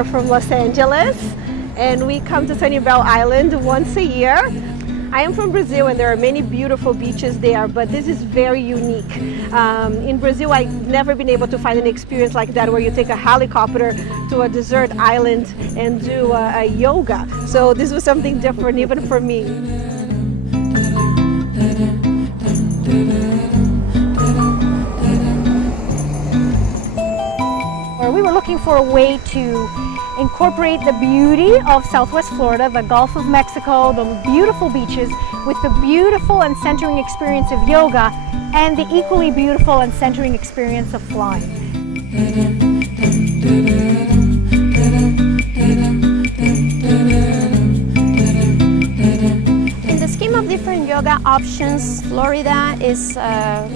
We're from Los Angeles, and we come to Sanibel Island once a year. I am from Brazil, and there are many beautiful beaches there, but this is very unique. In Brazil, I've never been able to find an experience like that where you take a helicopter to a desert island and do a yoga. So this was something different even for me. We were looking for a way to incorporate the beauty of Southwest Florida, the Gulf of Mexico, the beautiful beaches, with the beautiful and centering experience of yoga and the equally beautiful and centering experience of flying. In the scheme of different yoga options, Florida is a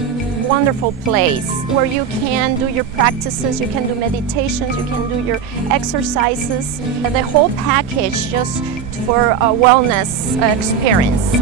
wonderful place where you can do your practices, you can do meditations, you can do your exercises, the whole package just for a wellness experience.